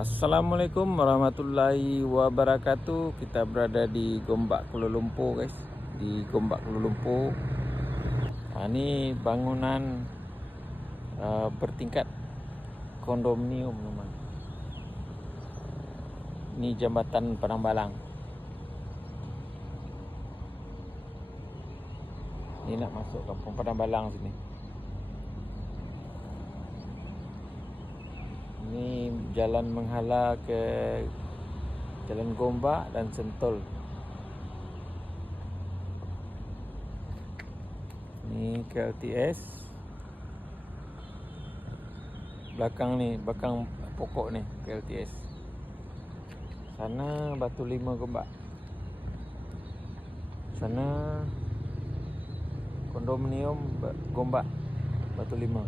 Assalamualaikum warahmatullahi wabarakatuh. Kita berada di Gombak, Kuala Lumpur, guys. Di Gombak, Kuala Lumpur. Ini bangunan bertingkat kondominium, teman. Ini jambatan Padang Balang. Ini nak masuk kampung Padang Balang sini. Ini jalan menghala ke Jalan Gombak dan Sentul. Ini KLTS. Belakang ni, belakang pokok ni KLTS. Sana Batu Lima Gombak. Sana kondominium Gombak Batu Lima.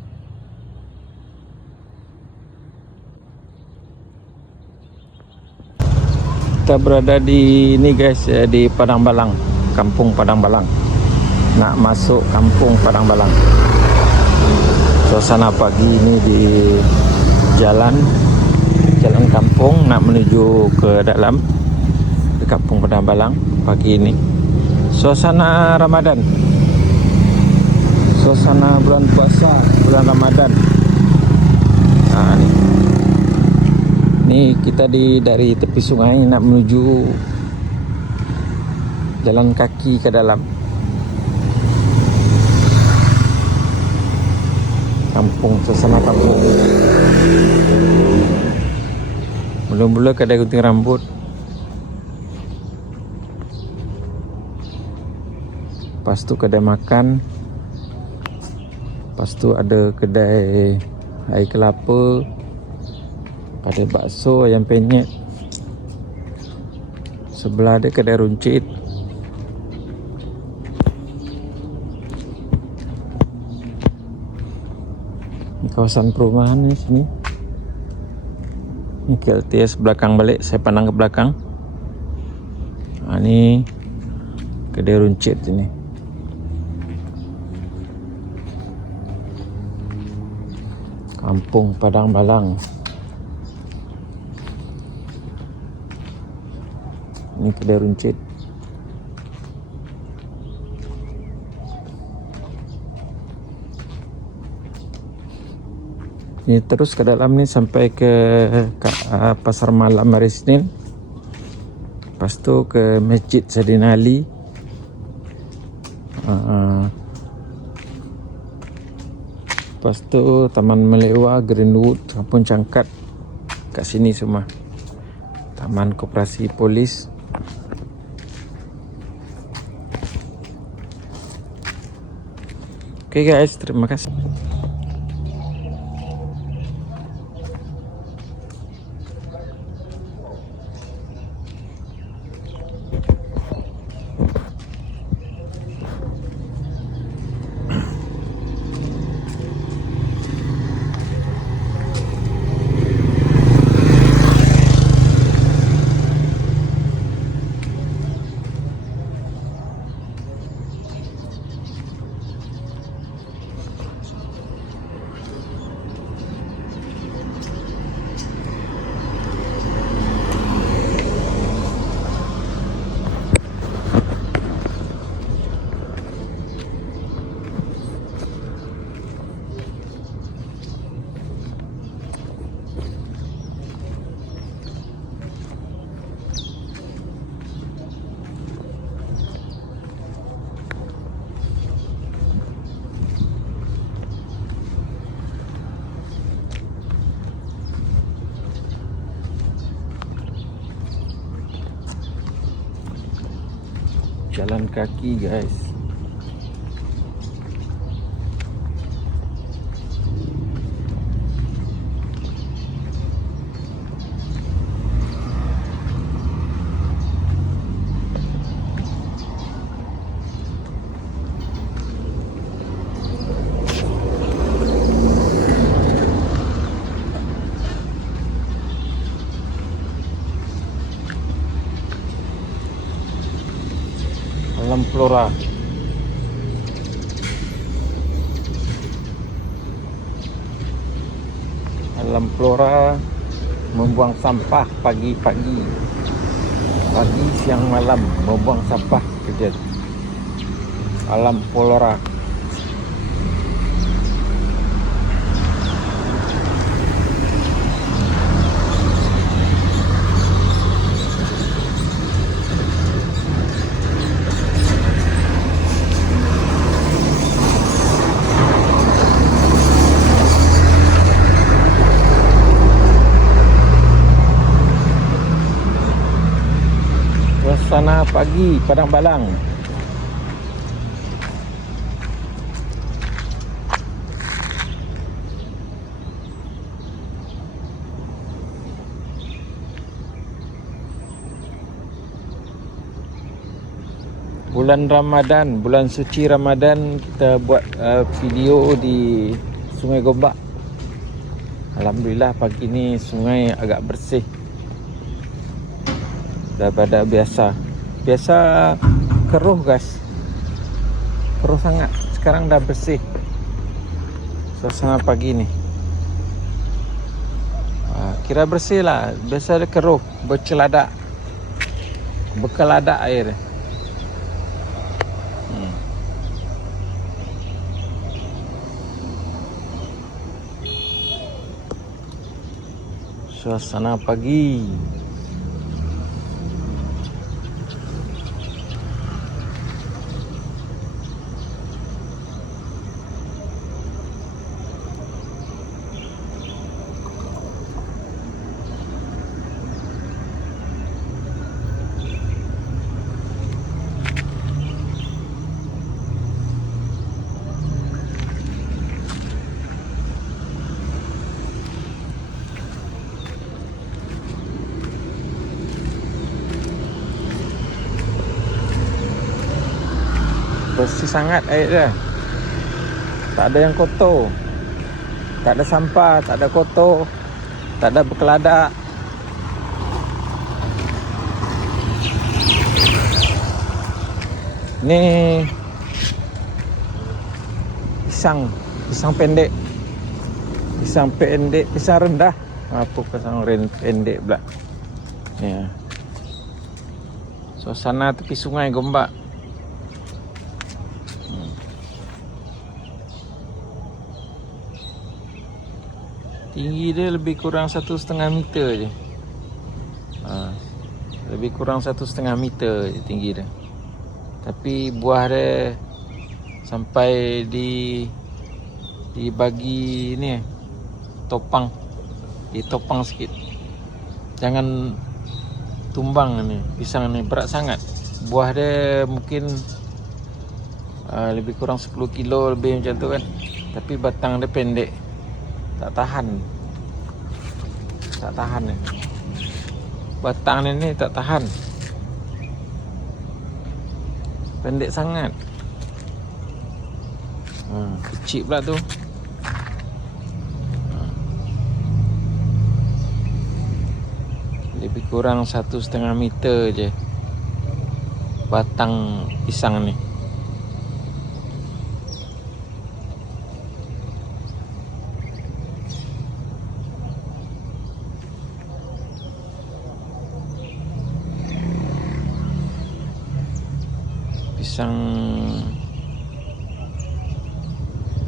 Kita berada di ini, guys, di Padang Balang, kampung Padang Balang. Nak masuk kampung Padang Balang. Suasana pagi ini di jalan kampung nak menuju ke dalam di kampung Padang Balang pagi ini. Suasana Ramadan. Suasana bulan puasa, bulan Ramadan. Nah, ini kita dari tepi sungai nak menuju jalan kaki ke dalam kampung, suasana kampung. Mula-mula kedai gunting rambut, lepas tu kedai makan, lepas tu ada kedai air kelapa, ada bakso, ayam penyet. Sebelah ada kedai runcit. Ini kawasan perumahan ni sini. Ini KLTS belakang balik, saya pandang ke belakang. Ini kedai runcit ini. Kampung Padang Balang. Ini kedai runcit. Ini terus ke dalam ni sampai ke pasar malam hari Senin. Lepas tu ke Masjid Saidina Ali. Lepas tu Taman Melewa, Greenwood, Kampung Cangkat. Kat sini semua. Taman Koperasi Polis. Oke, guys, terima kasih. Jalan kaki, guys. Alam Flora. Alam Flora membuang sampah pagi-pagi, pagi siang malam membuang sampah kerja alam Polora. Suasana pagi Padang Balang. Bulan Ramadan, bulan suci Ramadan, kita buat video di Sungai Gombak. Alhamdulillah pagi ni sungai agak bersih daripada biasa. Biasa keruh guys, keruh sangat. Sekarang dah bersih suasana pagi ni. Kira bersih lah. Biasa dia keruh, berceladak, berkeladak air. Suasana pagi. Bersih sangat air dia. Tak ada yang kotor. Tak ada sampah, tak ada kotor, tak ada berkeladak. Ni pisang pendek. Pisang rendah. Apa pisang pendek pula. Ni. Suasana tepi sungai Gombak. Tinggi dia lebih kurang 1,5 meter je. Lebih kurang 1,5 meter je tinggi dia. Tapi buah dia sampai dibagi ni topang. Ditopang sikit. Jangan tumbang ni. Pisang ni berat sangat. Buah dia mungkin lebih kurang 10 kilo lebih macam tu kan. Tapi batang dia pendek. Tak tahan ni. Batang ni tak tahan. Pendek sangat. Kecil pula tu. Lebih kurang 1,5 meter je batang pisang ni.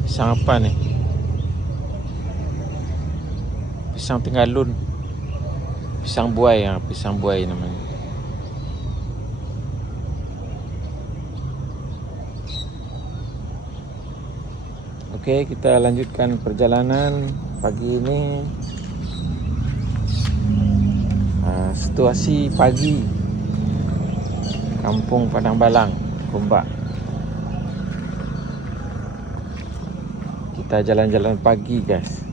Pisang apa ni? Pisang Tengalun. Pisang buai namanya. Okey, kita lanjutkan perjalanan pagi ini. Situasi pagi Kampung Padang Balang, Gombak. Kita jalan-jalan pagi guys.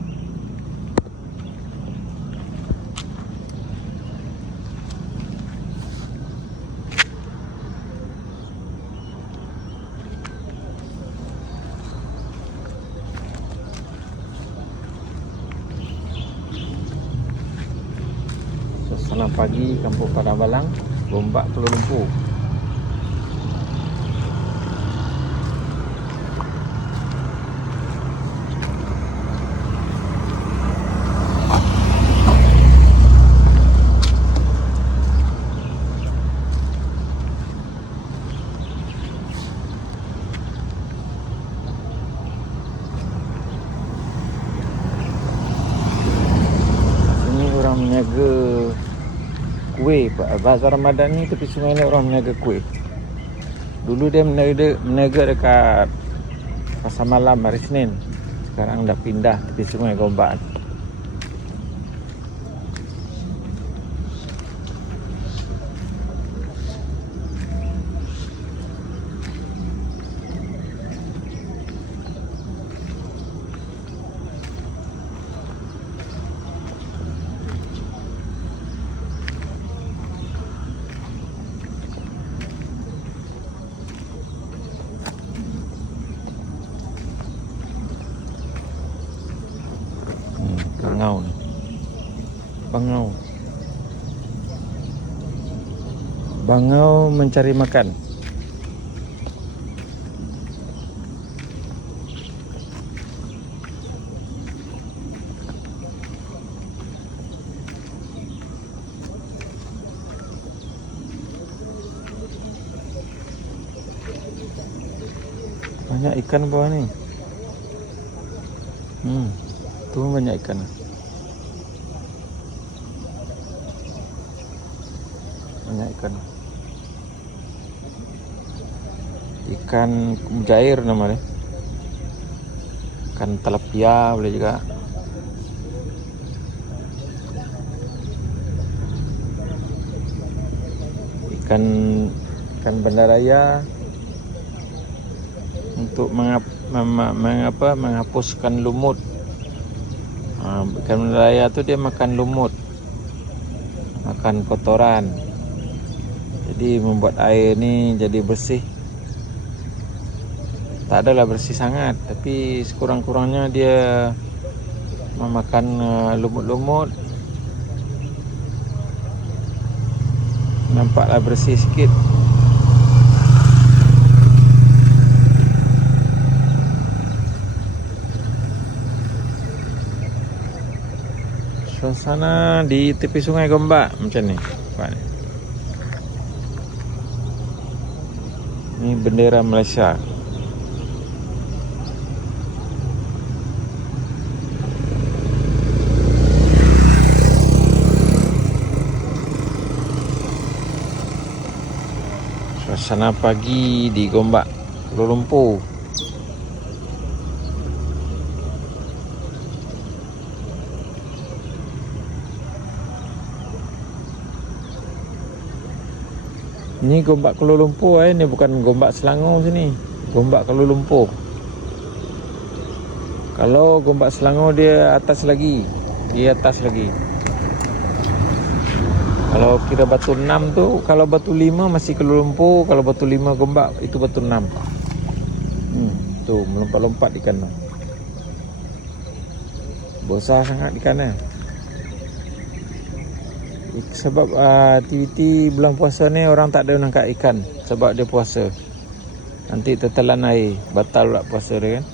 Suasana pagi Kampung Padang Balang, Gombak, Kuala Lumpur. orang meniaga kuih. Bazar Ramadan ni tepi sungai ni orang meniaga kuih. Dulu dia meniaga dekat pasar malam hari Senin. Sekarang dah pindah tepi sungai Gombak. Bangau ni. Bangau mencari makan. Banyak ikan bawah ni. Tu banyak ikan. Banyak ikan. Ikan mujair nama dia. Ikan tilapia boleh juga. Ikan bandaraya untuk menghapuskan lumut. Ikan bandaraya tu dia makan lumut, makan kotoran. Jadi membuat air ni jadi bersih. Tak adalah bersih sangat, tapi sekurang-kurangnya dia memakan lumut-lumut. Nampaklah bersih sikit. Suasana di tepi sungai Gombak macam ni. Nampak ni. Ini bendera Malaysia. Suasana pagi di Gombak, Kuala Lumpur. Ini Gombak Kuala Lumpur ni bukan Gombak Selangor sini. Gombak Kuala Lumpur. Kalau Gombak Selangor dia atas lagi. Dia atas lagi. Kalau kira Batu 6 tu, kalau Batu 5 masih Kuala Lumpur, kalau Batu 5 Gombak itu Batu 6. Tu melompat-lompat ikan tu. Besar sangat ikannya. Sebab aktiviti bulan puasa ni orang tak ada nangkap ikan sebab dia puasa. Nanti tertelan air, batal pula puasa dia kan.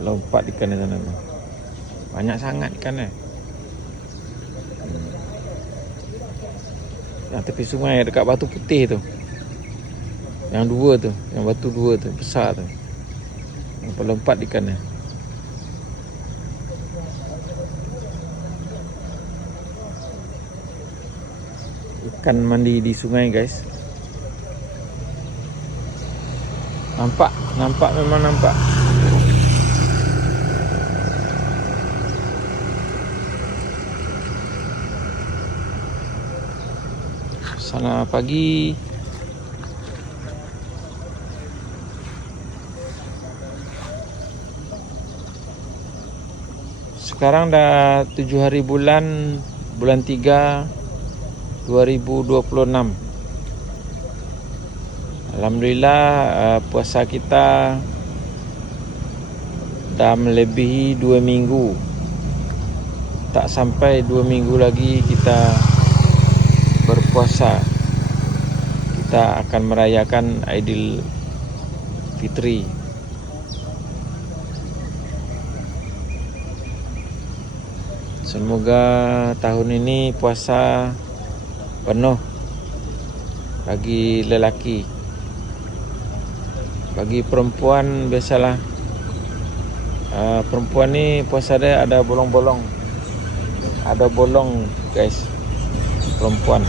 Lompat ikan di sana tu. Banyak sangat ikan ni. Yang tepi sungai dekat Batu Putih tu. Yang dua tu, yang batu dua tu, besar tu. Lompat ikan ni. Ikan mandi di sungai guys. Nampak memang nampak. Sana pagi. Sekarang dah 7 hari bulan 3 2026. Alhamdulillah puasa kita dah melebihi 2 minggu. Tak sampai 2 minggu lagi kita berpuasa. Kita akan merayakan Aidil Fitri. Semoga tahun ini puasa penuh bagi lelaki. Bagi perempuan biasalah, perempuan ni puasa dia ada bolong-bolong. Ada bolong guys, perempuan.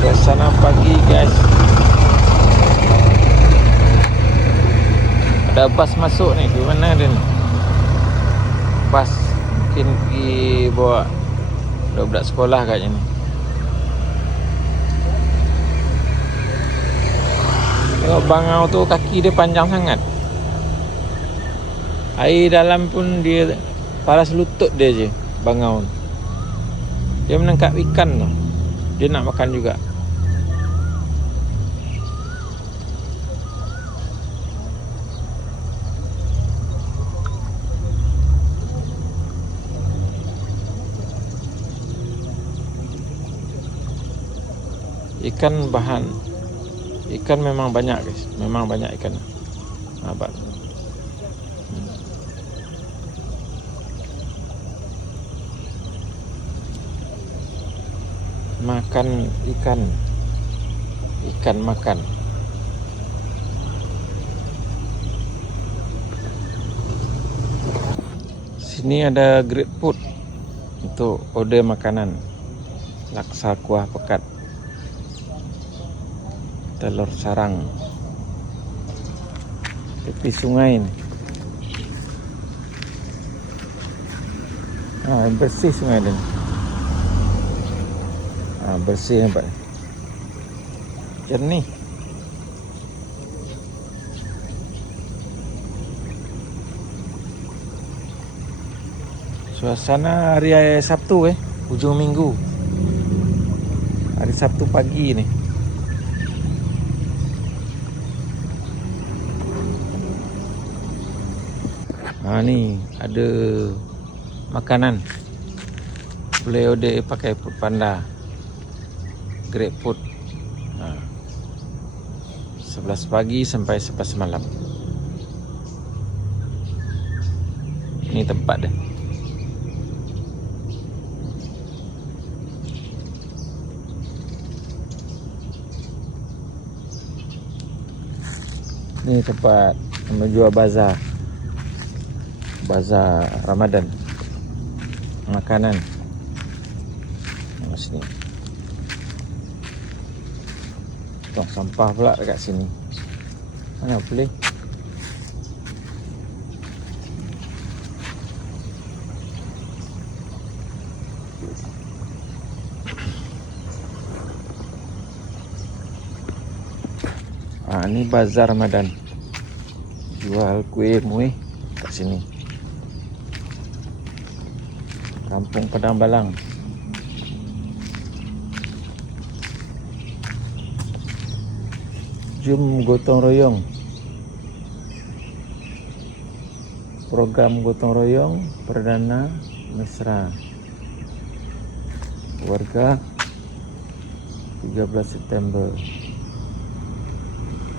Suasana pagi guys. Ada bas masuk ni. Di mana dia ni? Bas mungkin pergi bawa budak-budak sekolah kayaknya ni. Tengok bangau tu kaki dia panjang sangat. Air dalam pun dia paras lutut dia je bangau. Dia menangkap ikan tu. Dia nak makan juga. Ikan memang banyak guys. Memang banyak ikan. Abad. Makan ikan. Ikan makan. Sini ada GrabFood untuk order makanan. Laksa kuah pekat, telur sarang, tepi sungai ni. Bersih sungai ni. Bersih nampak. Jernih. Suasana hari Sabtu hujung minggu. Hari Sabtu pagi ni. Ni ada makanan. Boleh order pakai Foodpanda, GrabFood. 11 pagi sampai 11 malam. Ini tempat dia. Ini tempat menjual bazar. Bazar Ramadan. Makanan. Sini. Tong sampah pula dekat sini. Mana boleh? Ini bazar Ramadan. Jual kuih muih kat sini. Kampung Padang Balang. Jom gotong royong. Program gotong royong perdana mesra warga 13 September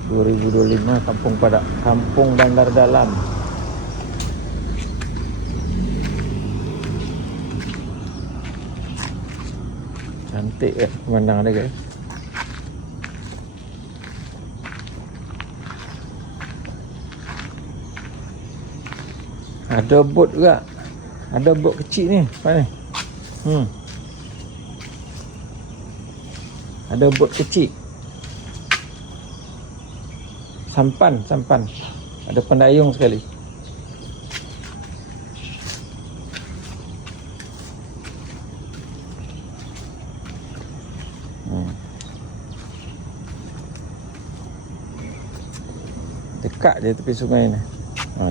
2025, Kampung Bandar Dalam. Cantik pemandangan dia guys. Ada bot juga. Ada bot kecil ni. Apa ni? Ada bot kecil. Sampan. Ada pendayung sekali. Dekat je tepi sungai ni.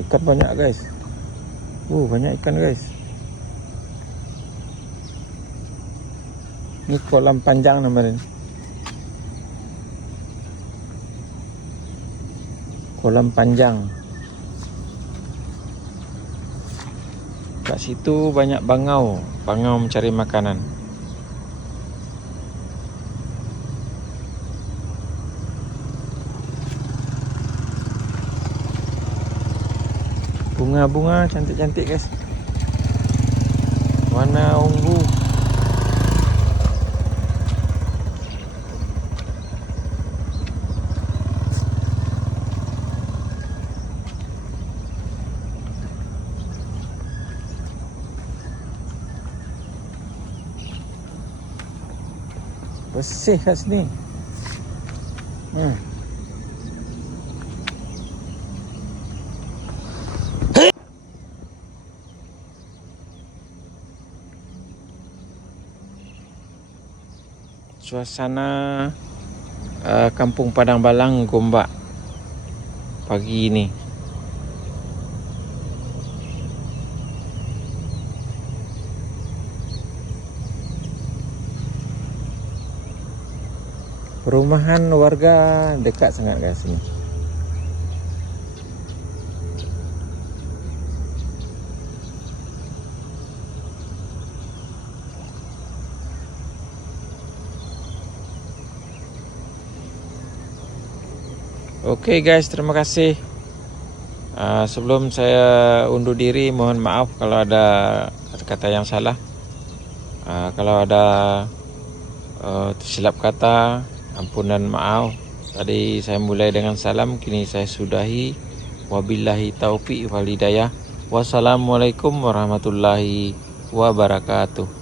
Ikan banyak guys. Banyak ikan guys. Ni kolam panjang nama ni. Kolam panjang. Kat situ banyak bangau. Bangau mencari makanan. bunga-bunga cantik-cantik guys, warna ungu. Bersih kat sini. Suasana Kampung Padang Balang Gombak pagi ini. Perumahan warga dekat sangat guys sini. Oke guys, terima kasih. Sebelum saya undur diri, mohon maaf kalau ada kata-kata yang salah. Kalau ada tersilap kata, ampunan maaf. Tadi saya mulai dengan salam, kini saya sudahi. Wabillahi taufiq wal hidayah. Wassalamualaikum warahmatullahi wabarakatuh.